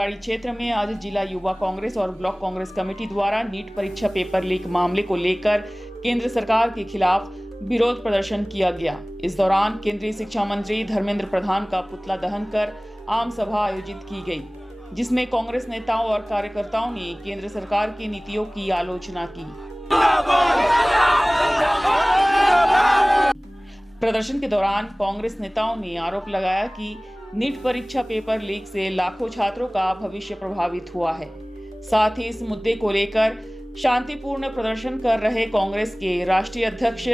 बाड़ी क्षेत्र में आज जिला युवा कांग्रेस और ब्लॉक कांग्रेस कमेटी द्वारा नीट परीक्षा पेपर लीक मामले को लेकर केंद्र सरकार के खिलाफ विरोध प्रदर्शन किया गया। इस दौरान केंद्रीय शिक्षा मंत्री धर्मेंद्र प्रधान का पुतला दहन कर आम सभा आयोजित की गई, जिसमें कांग्रेस नेताओं और कार्यकर्ताओं ने केंद्र सरकार की नीतियों की आलोचना की। प्रदर्शन के दौरान कांग्रेस नेताओं ने आरोप लगाया कि नीट परीक्षा पेपर लीक से लाखों छात्रों का भविष्य प्रभावित हुआ है। साथ ही इस मुद्दे को लेकर शांतिपूर्ण प्रदर्शन कर रहे कांग्रेस के राष्ट्रीय अध्यक्ष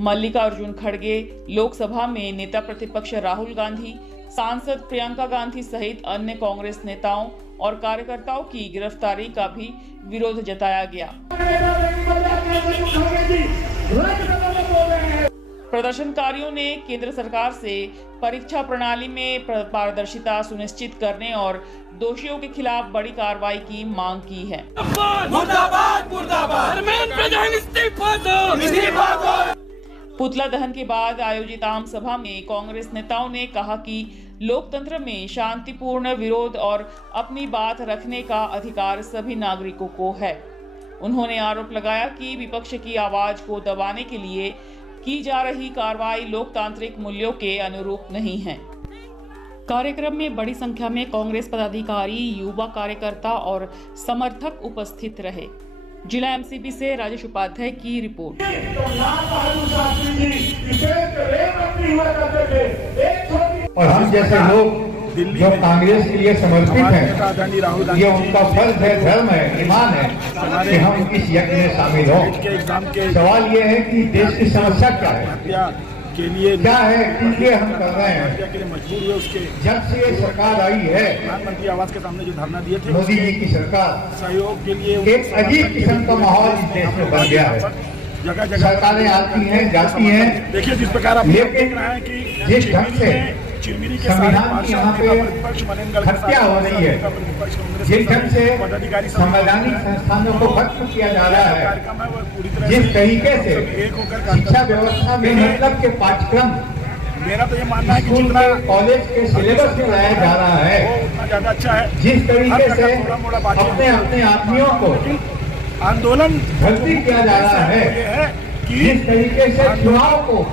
मल्लिकार्जुन खड़गे, लोकसभा में नेता प्रतिपक्ष राहुल गांधी, सांसद प्रियंका गांधी सहित अन्य कांग्रेस नेताओं और कार्यकर्ताओं की गिरफ्तारी का भी विरोध जताया गया। प्रदर्शनकारियों ने केंद्र सरकार से परीक्षा प्रणाली में पारदर्शिता सुनिश्चित करने और दोषियों के खिलाफ बड़ी कार्रवाई की मांग की है। पुतला दहन के बाद आयोजित आम सभा में कांग्रेस नेताओं ने कहा कि लोकतंत्र में शांतिपूर्ण विरोध और अपनी बात रखने का अधिकार सभी नागरिकों को है। उन्होंने आरोप लगाया कि विपक्ष की आवाज को दबाने के लिए की जा रही कार्रवाई लोकतांत्रिक मूल्यों के अनुरूप नहीं है। कार्यक्रम में बड़ी संख्या में कांग्रेस पदाधिकारी, युवा कार्यकर्ता और समर्थक उपस्थित रहे। जिला एमसीबी से राजेश उपाध्याय की रिपोर्ट। और हम जैसे लोग जो कांग्रेस के लिए समर्पित हैं, ये उनका फर्ज है, धर्म है, ईमान है कि हम इस यज्ञ में शामिल हों। सवाल ये है कि देश की समस्या क्या है, क्या है, इसलिए हम कर रहे हैं। जब से ये सरकार आई है, प्रधानमंत्री आवास के सामने जो धरना दिए थे, मोदी जी की सरकार, सहयोग के लिए एक अजीब किस्म का माहौल इस देश में बन गया है। जगह जगह सरकारें आती हैं, जाती हैं, देखिए जिस प्रकार आप देख रहे हैं कि जिस ढंग से संविधान की यहाँ पे हत्या हो रही है, जिस ढंग से संवैधानिक संस्थानों को खत्म किया जा रहा है, जिस तरीके से शिक्षा व्यवस्था में मतलब के पाठ्यक्रम मेरा तो ये मानना है कि कॉलेज के सिलेबस में लाया जा रहा है, उतना ज्यादा अच्छा है। जिस तरीके से अपने अपने आदमियों को आंदोलन भर्ती किया जा रहा है, जिस तरीके से चुनाव को,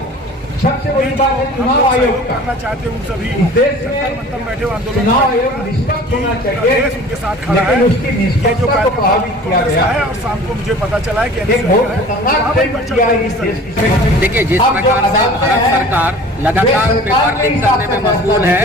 सबसे बड़ी बात है चुनाव आयोग करना चाहते हैं सभी देश में बैठे आंदोलन, चुनाव आयोग निष्पक्ष होना चाहिए, उनके साथ खड़ा है। उसकी निष्पक्षता को प्रभावित किया गया है और शाम को मुझे पता चला है कि देखिए, जिस प्रकार से भारत सरकार लगातार पेपर लीक करने में मशगूल है,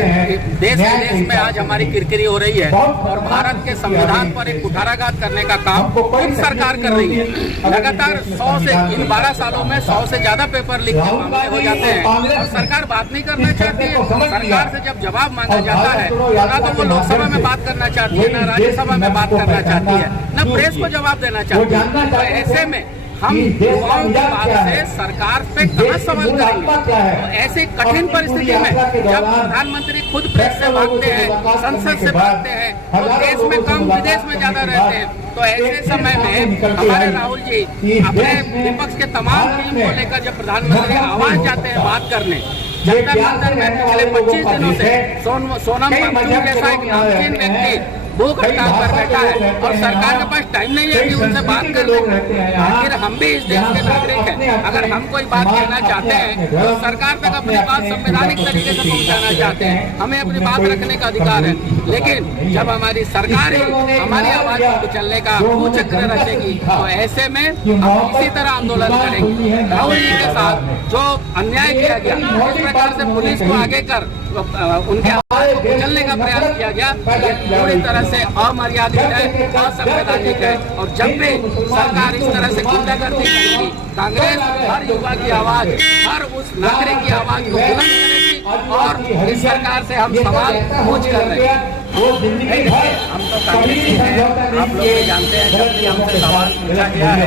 देश विदेश में आज हमारी किरकिरी हो रही है और भारत के संविधान पर एक कुठाराघात करने का काम खुद सरकार कर रही है। लगातार 100 से इन 12 सालों में 100 से ज्यादा पेपर लीक के मामले हो जाते हैं और सरकार बात नहीं करना चाहती है। सरकार से जब जवाब मांगा जाता है ना तो वो लोकसभा में बात करना चाहती है, ना राज्यसभा में बात करना चाहती है, ना प्रेस को जवाब देना चाहती है। तो ऐसे में हम युवाओं की बात से सरकार पे कहाँ सवाल करेंगे? तो ऐसी कठिन परिस्थिति में जब प्रधानमंत्री खुद प्रेस से भागते हैं, संसद से भागते हैं, तो देश में कम विदेश में ज्यादा रहते हैं, तो ऐसे समय में हमारे राहुल जी अपने विपक्ष के तमाम टीम को लेकर जब प्रधानमंत्री आवाज जाते हैं बात करने, जब तक अंदर में पिछले 25 दिनों से सोनम वांगचुक जैसा एक नामचीन व्यक्ति भूख हड़ताल पर बैठा है और सरकार के पास टाइम नहीं है कि उनसे बात कर सके। आखिर हम भी इस देश के नागरिक हैं, अगर हम कोई बात कहना चाहते हैं तो सरकार तक अपनी बात संवैधानिक तरीके से पहुंचाना चाहते हैं, हमें अपनी बात रखने का अधिकार है। लेकिन जब हमारी सरकार ही हमारी आवाज को कुचलने का कुचक्र रचेगी तो ऐसे में हम इसी तरह आंदोलन करेंगे। राहुल जी के साथ जो अन्याय किया गया, इस प्रकार से पुलिस को आगे कर उनके आवाज को कुचलने का प्रयास किया गया, ये पूरी तरह से अमर्यादित है, असंवैधानिक है। और जब भी सरकार इस तरह से गुंडागर्दी करेगी, कांग्रेस हर युवा की आवाज, हर उस नागरिक की आवाज को बुलंद करेगी और इस सरकार से हम सवाल पूछ कर रहे हैं। हम तो कांग्रेसी हैं, आप लोग भी जानते हैं, जब भी हमसे सवाल पूछा गया है,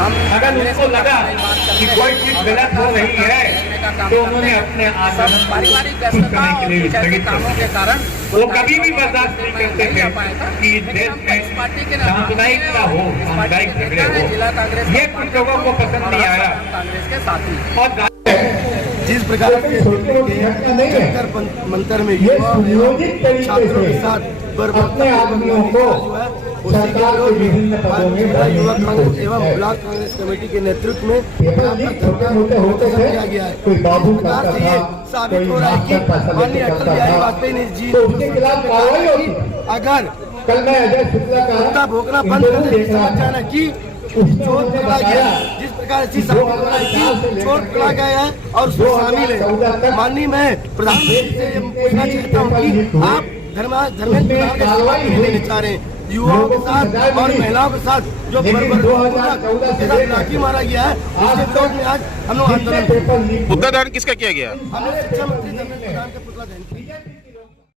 हम अगर उनको लगा कि कोई चीज गलत हो रही है तो उन्होंने अपने पारिवारिक व्यस्तता और कामों के कारण वो कभी भी बर्दाश्त नहीं करते थे कि देश में सामुदायिकता हो, सामुदायिक झगड़े हो। जिला कांग्रेस ये कुछ लोगों को पसंद नहीं आया कांग्रेस के साथी और जिस प्रकार से जंतर मंतर में युवा छात्रों के साथ अपने आदमियों को सरकार के विभिन्न पदों में युवा कांग्रेस एवं ब्लॉक कांग्रेस कमेटी के नेतृत्व में छोटे मोटे होते थे, कोई बाबू करता था, साबित हो रहा है कि माननीय अटल बिहारी वाजपेयी जी तो उसके खिलाफ कार्रवाई होती। अगर कल मैं अजय शुक्ला का भोगना बंद कर देने समझ जाना कि चोट पकड़ा गया, जिस प्रकार से चोट पकड़ा गया है और उसमें शामिल है। माननीय मैं प्रधानमंत्री से पूछना चाहता हूँ कि आप धर्मेंद्र प्रधान के लेने चाह रहे हैं युवाओं के साथ और महिलाओं के साथ जो लाठी मारा गया है, उसके विरोध में आज हम लोग आंदोलन। पुतला दहन किसका किया गया? हमने शिक्षा मंत्री धर्मेंद्र प्रधान का पुतला दहन किया।